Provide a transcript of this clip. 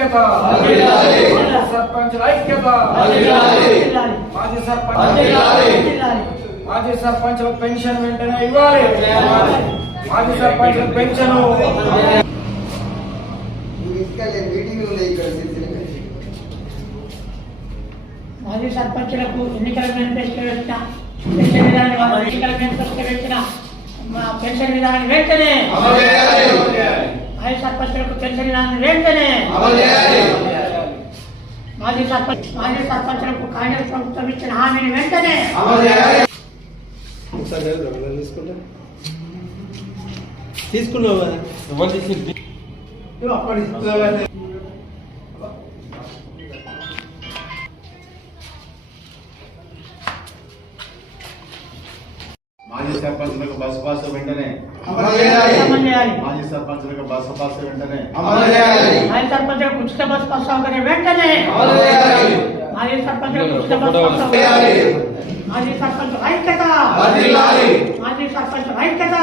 ఐక్యత, సర్పంచుల ఐక్యత, మాజీ సర్పంచుల పెన్షన్ వెంటనే ఇవ్వాలి, మాజీ సర్పంచుల పెన్షన్. మాజీ సర్పంచులకు ఎన్నికల మేనిఫెస్టో పెట్టిన పెన్షన్ విధానాన్ని ఎన్నికల మేనిఫెస్టో పెట్టిన పెన్షన్ విధానాన్ని వెంటనే మాజీ సర్పంచులకు పెన్షన్ విధానాన్ని వెంటనే మాజీ సర్పంచులకు కాంగ్రెస్ ప్రభుత్వం ఇచ్చిన హామీని వెంటనే తీసుకున్నావు మాజీ సర్పంచులకు బస్సు పాస్ వెంటనే మాజీ సర్పంచులకు బస్సు పాస్ వెంటనే మాజీ సర్పంచులకు ఉచిత బస్సు పాస్ సౌకర్యం వెంటనే మాజీ సర్పంచులకు ఉచిత బస్సు పాస్ సౌకర్యం మాజీ సర్పంచ్ ఐక్యత, మాజీ సర్పంచ్ ఐక్యత.